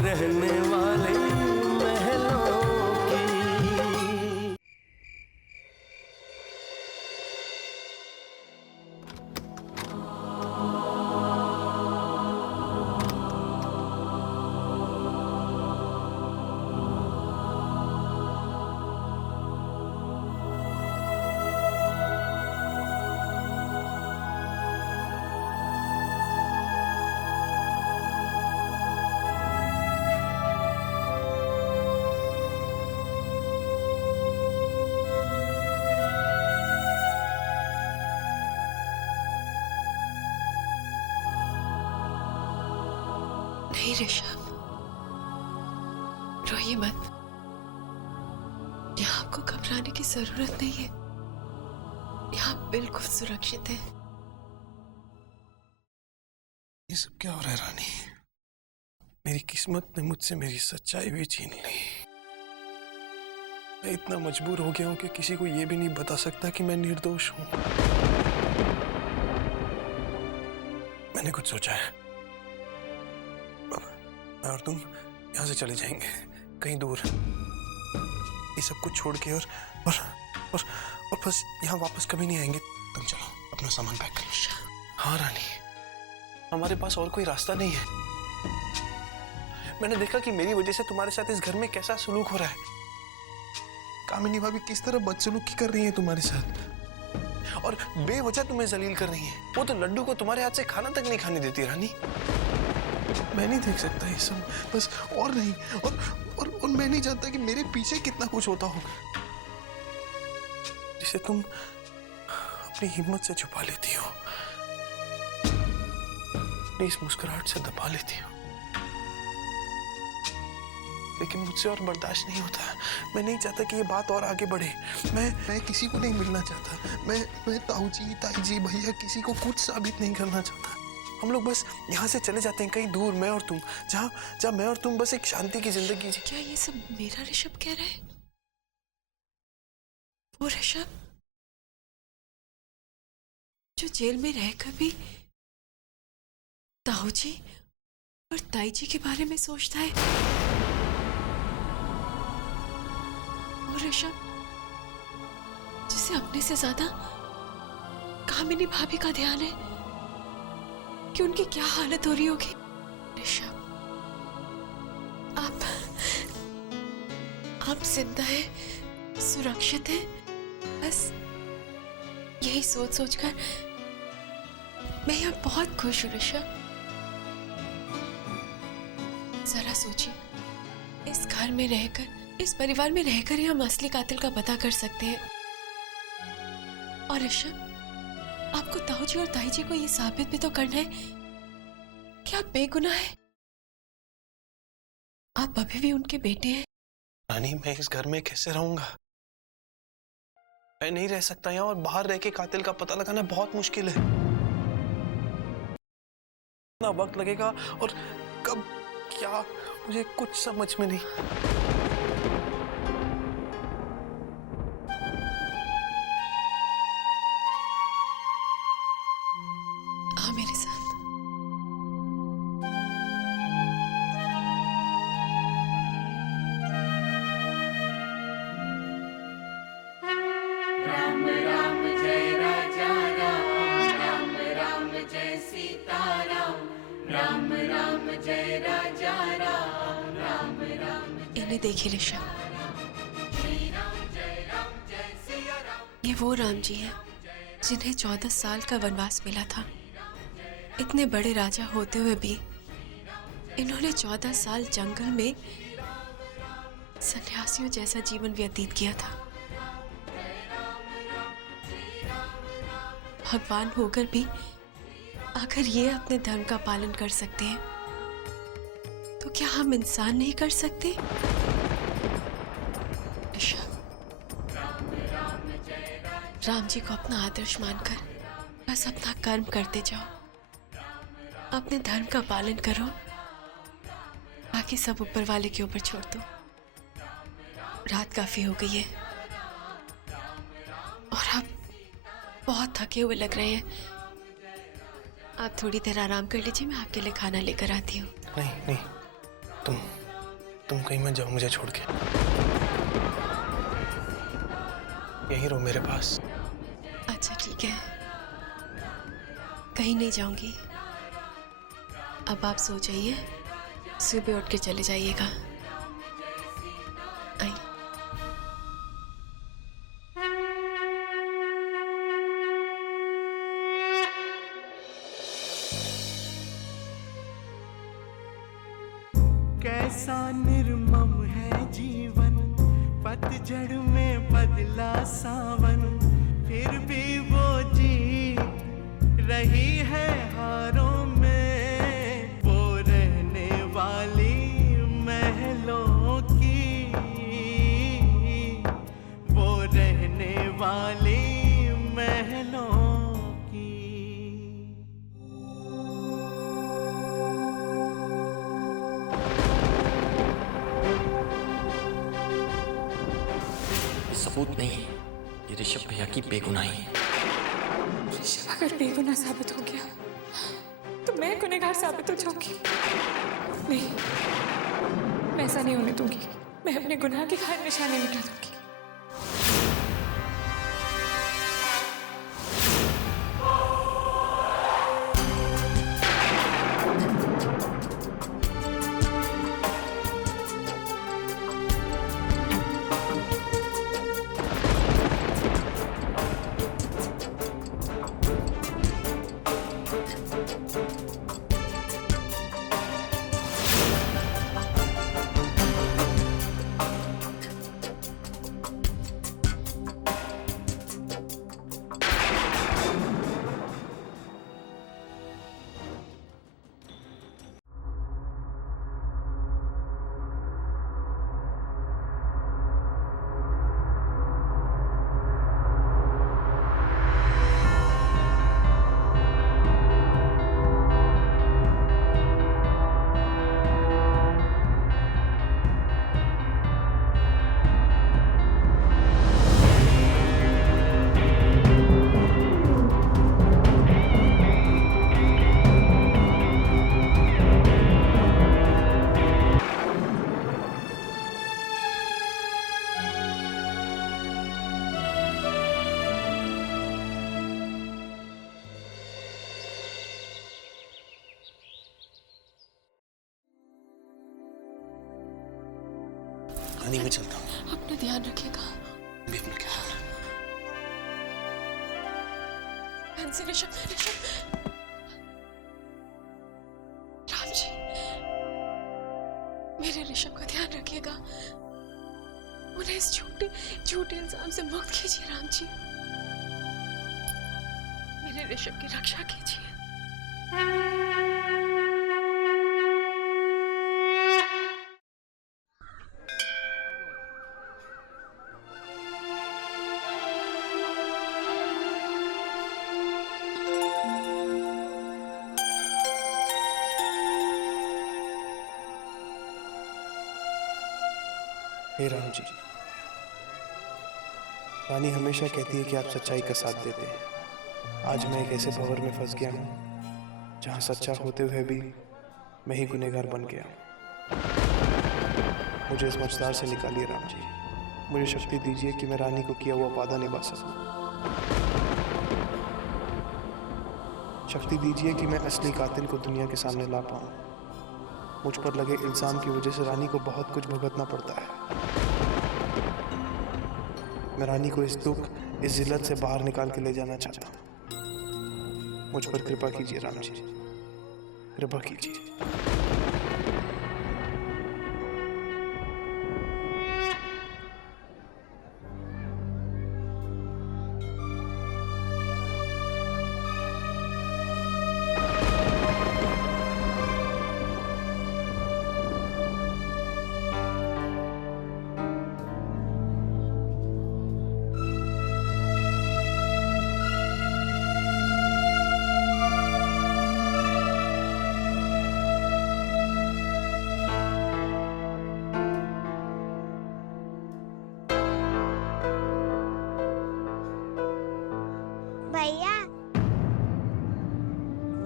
रहने वाले महलों की। नहीं ऋषभ, रोइए मत। यहाँ आपको घबराने की जरूरत नहीं है, यहाँ बिल्कुल सुरक्षित है। ये सब क्या हो रहा है रानी? मेरी किस्मत ने मुझसे मेरी सच्चाई भी छीन ली। मैं इतना मजबूर हो गया हूं कि किसी को ये भी नहीं बता सकता कि मैं निर्दोष हूं। मैंने कुछ सोचा है। मैं और तुम यहां से चले जाएंगे कहीं दूर, ये सब कुछ छोड़ के, और बस यहाँ वापस कभी नहीं आएंगे। तुम चलो अपना सामान पैक करो। हाँ रानी, हमारे पास और कोई रास्ता नहीं है। मैंने देखा कि मेरी वजह से तुम्हारे साथ इस घर में कैसा सलूक हो रहा है। कामिनी भाभी किस तरह बदसलूकी कर रही है तुम्हारे साथ, और बेवजह तुम्हें जलील कर रही है। वो तो लड्डू को तुम्हारे हाथ से खाना तक नहीं खाने देती रानी। मैं नहीं देख सकता ये सब, बस और नहीं, और मैं नहीं जानता कि मेरे पीछे कितना कुछ होता होगा जिसे तुम अपनी हिम्मत से छुपा लेती हो, अपनी इस मुस्कुराहट से दबा लेती हो। लेकिन मुझसे और बर्दाश्त नहीं होता। मैं नहीं चाहता कि ये बात और आगे बढ़े। मैं किसी को नहीं मिलना चाहता। मैं ताऊजी, ताईजी, भैया किसी को कुछ साबित नहीं करना चाहता। हम लोग बस यहाँ से चले जाते हैं कहीं दूर, मैं और तुम, जहाँ मैं और तुम बस एक शांति की जिंदगी जी। क्या ये सब मेरा ऋषभ कह रहा है? वो ऋषभ जो जेल में रहकर भी ताऊ जी और ताई जी के बारे में सोचता है? वो ऋषभ जिसे अपने से ज्यादा कामिनी भाभी का ध्यान है कि उनकी क्या हालत हो रही होगी। ऋषभ, आप जिंदा है, सुरक्षित है, बस यही सोच सोचकर मैं यहाँ बहुत खुश हूँ। ऋषभ, जरा सोचिए, इस घर में रहकर, इस परिवार में रहकर ही हम असली कातिल का पता कर सकते हैं। और ऋषभ, आपको ताऊजी और ताई जी को ये साबित भी तो करना है कि आप बेगुनाह हैं। आप अभी भी उनके बेटे हैं। रानी, मैं इस घर में कैसे रहूंगा? मैं नहीं रह सकता यहाँ, और बाहर रह के कातिल का पता लगाना बहुत मुश्किल है। इतना वक्त लगेगा और कब, क्या, मुझे कुछ समझ में नहीं। आओ मेरे साथ। राम राम जय राजा राम, राम राम जय सीता राम, राम राम जय राजा राम, राम राम। इन्हें देखिए ऋषभ, श्री राम जय सिया राम। ये वो राम जी हैं जिन्हें 14 साल का वनवास मिला था। इतने बड़े राजा होते हुए भी इन्होंने 14 साल जंगल में सन्यासियों जैसा जीवन व्यतीत किया था। भगवान होकर भी अगर ये अपने धर्म का पालन कर सकते हैं तो क्या हम इंसान नहीं कर सकते? राम जी को अपना आदर्श मानकर बस अपना कर्म करते जाओ, अपने धर्म का पालन करो, बाकी सब ऊपर वाले के ऊपर छोड़ दो। रात काफी हो गई है और आप बहुत थके हुए लग रहे हैं। आप थोड़ी देर आराम कर लीजिए, मैं आपके लिए खाना लेकर आती हूँ। नहीं नहीं, तुम कहीं मत जाओ मुझे छोड़ के। यहीं रहो मेरे पास। अच्छा ठीक है, कहीं नहीं जाऊंगी। अब आप सो जाइए, सुबह उठ के चले जाइएगा। आई। कैसा निर्मम है जीवन, पतझड़ में बदला सावन, फिर भी वो जीत रही है हारों में। वो रहने वाली महलों की, वो रहने वाली महलों की। सबूत नहीं है, ये ऋषभ भैया की बेगुनाही है। ऋषभ अगर बेगुनाह साबित हो गया तो मैं गुनहगार साबित हो जाऊंगी। नहीं, मैं ऐसा नहीं होने दूंगी। मैं अपने गुनाह के हर निशाने मिटा दूंगी। रानी मैं चलता हूँ। अपना ध्यान रखिएगा। भी अपना ख्याल रखना। हंसी, ऋषभ, राम जी, मेरे ऋषभ का ध्यान रखिएगा। उन्हें इस झूठे इल्जाम से मुक्त कीजिए राम जी। मेरे ऋषभ की रक्षा कीजिए। हे राम जी, रानी हमेशा कहती है कि आप सच्चाई का साथ देते हैं। आज मैं एक ऐसे भंवर में फंस गया हूँ जहाँ सच्चा होते हुए भी मैं ही गुनहगार बन गया हूँ। मुझे इस मझधार से निकालिए राम जी। मुझे शक्ति दीजिए कि मैं रानी को किया हुआ वादा निभा सकूं। शक्ति दीजिए कि मैं असली कातिल को दुनिया के सामने ला पाऊं। मुझ पर लगे इल्जाम की वजह से रानी को बहुत कुछ भुगतना पड़ता है। मैं रानी को इस दुख, इस जिल्लत से बाहर निकाल के ले जाना चाहता हूँ। मुझ पर कृपा कीजिए राम जी, कृपा कीजिए। भैया,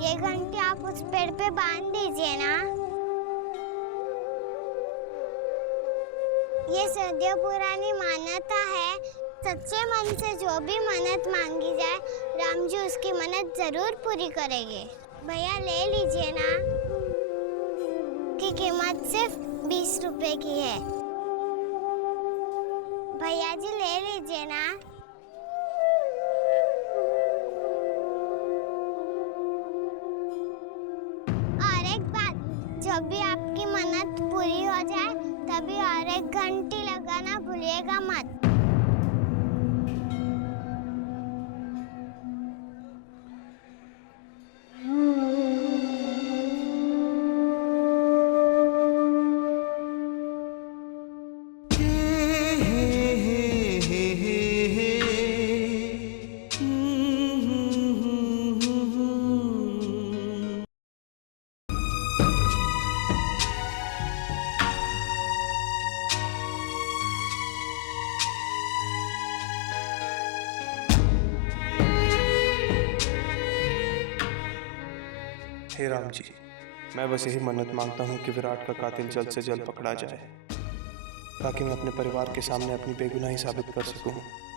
ये घंटी आप उस पेड़ पे बांध दीजिए ना। ये सदियों पुरानी मान्यता है, सच्चे मन से जो भी मन्नत मांगी जाए राम जी उसकी मन्नत जरूर पूरी करेंगे। भैया ले लीजिए ना, की कीमत सिर्फ 20 रुपए की है। भैया जी ले लीजिए ना। और एक बात, जब भी आपकी मन्नत पूरी हो जाए तभी और एक घंटी लगाना भूलिएगा मत। हे राम जी, मैं बस यही मन्नत मांगता हूँ कि विराट का कातिल जल्द से जल्द पकड़ा जाए, ताकि मैं अपने परिवार के सामने अपनी बेगुनाही साबित कर सकूं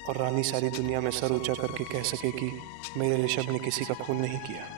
और रानी सारी दुनिया में सर ऊंचा करके कह सके कि मेरे ऋषभ ने किसी का खून नहीं किया।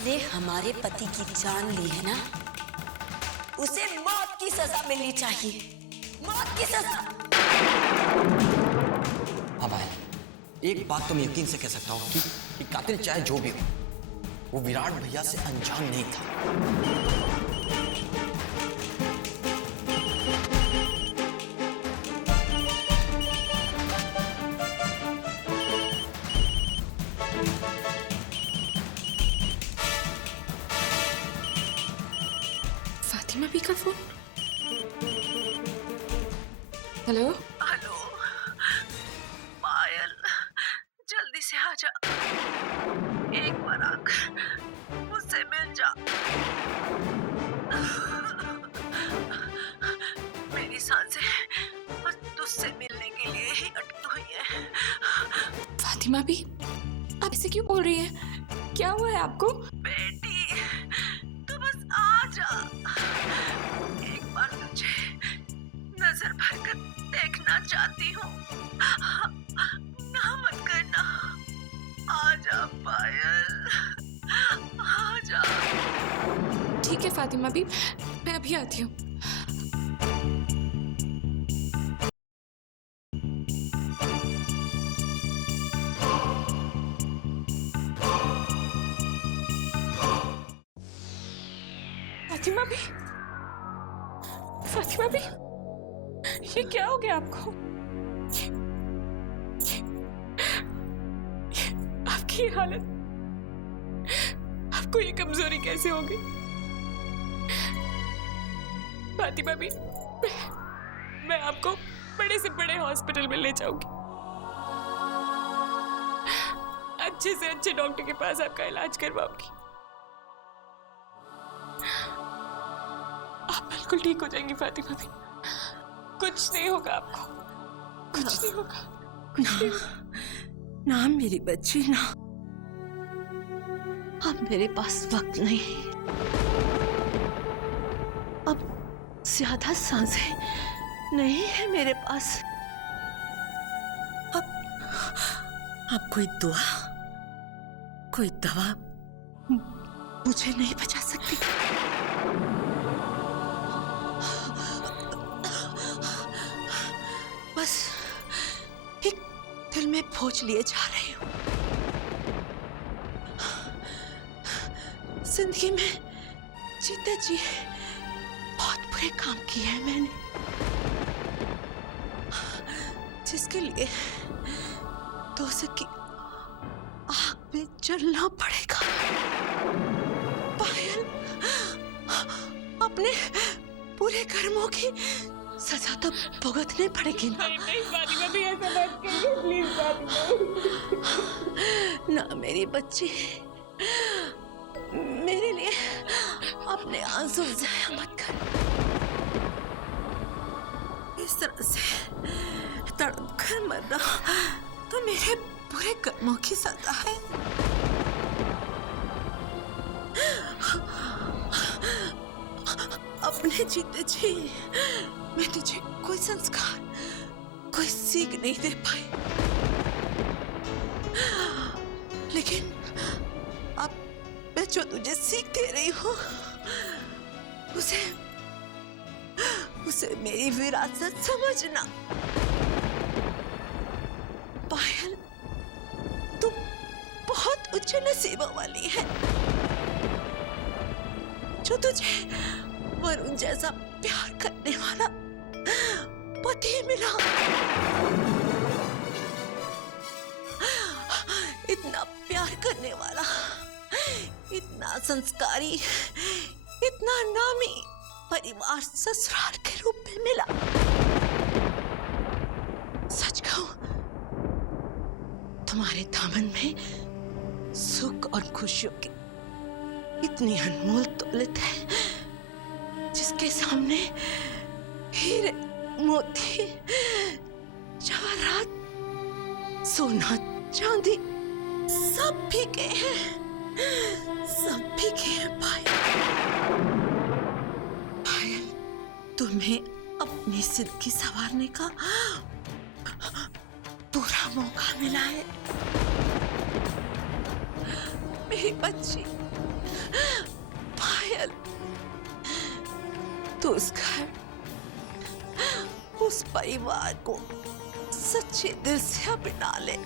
जिसने हमारे पति की जान ली है ना, उसे मौत की सजा मिलनी चाहिए, मौत की सजा। हाँ भाई, एक बात तो मैं यकीन से कह सकता हूँ कि कातिल चाहे जो भी हो, वो विराट भैया से अनजान नहीं था। फातिमा भी का फोन। हेलो हेलो पायल, जल्दी से आ जा, एक बार आकर मुझसे मिल जा। मेरी सांसें बस तुझसे मिलने के लिए ही अटकी हुई है। फातिमा भी, आप इसे क्यों बोल रही हैं? क्या हुआ है आपको? बेटी तू बस आ जा, एक बार तुझे नजर भर कर देखना चाहती हूँ, ना मत करना, आ जा पायल, आ जा। ठीक है फातिमा भी, मैं अभी आती हूँ। फातिमा भी, फातिमा भी, ये क्या हो गया आपको? आपकी हालत, आपको ये कमजोरी कैसे हो गई? फातिमा भी, मैं आपको बड़े से बड़े हॉस्पिटल में ले जाऊंगी, अच्छे से अच्छे डॉक्टर के पास आपका इलाज करवाऊंगी। आप बिल्कुल ठीक हो जाएंगी फातिमा भी, कुछ नहीं होगा आपको, कुछ नहीं होगा, कुछ नहीं होगा। ना मेरी बच्ची ना, अब मेरे पास वक्त नहीं, अब ज्यादा सांसें नहीं है मेरे पास। अब कोई दुआ, कोई दवा मुझे नहीं बचा सकती। बस एक दिल में बोझ लिए जा रही हूँ। जिंदगी में जीते जी बहुत बुरे काम किए हैं मैंने, जिसके लिए तो सकी आग में जलना पड़ेगा। पायल, अपने पूरे कर्मों की सजा तो भुगतनी पड़ेगी ना। ना मेरी बच्ची, मेरे लिए अपने आंसू जाया मत कर। इस तरह से तड़प कर मरना तो मेरे पूरे कर्मों की सजा है। अपने जीते जी मैं तुझे कोई संस्कार, कोई सीख नहीं दे पाई, लेकिन अब मैं जो तुझे सीख दे रही हूँ उसे मेरी विरासत समझना। पायल, तू बहुत उच्च नसीबों वाली है जो तुझे वरुण जैसा प्यार करने वाला पति मिला। इतना प्यार करने वाला, इतना संस्कारी, इतना नामी परिवार ससुराल के रूप में मिला। सच कहूं, तुम्हारे दामन में सुख और खुशियों की इतनी अनमोल दौलत है जिसके सामने हीरे, मोती, जवाहरात, सोना, चांदी सब फीके हैं, सब फीके हैं। पायल, तुम्हें अपनी जिंदगी संवारने का पूरा मौका मिला है। मेरी बच्ची पायल, तो उस घर, उस परिवार को सच्चे दिल से अपना ले।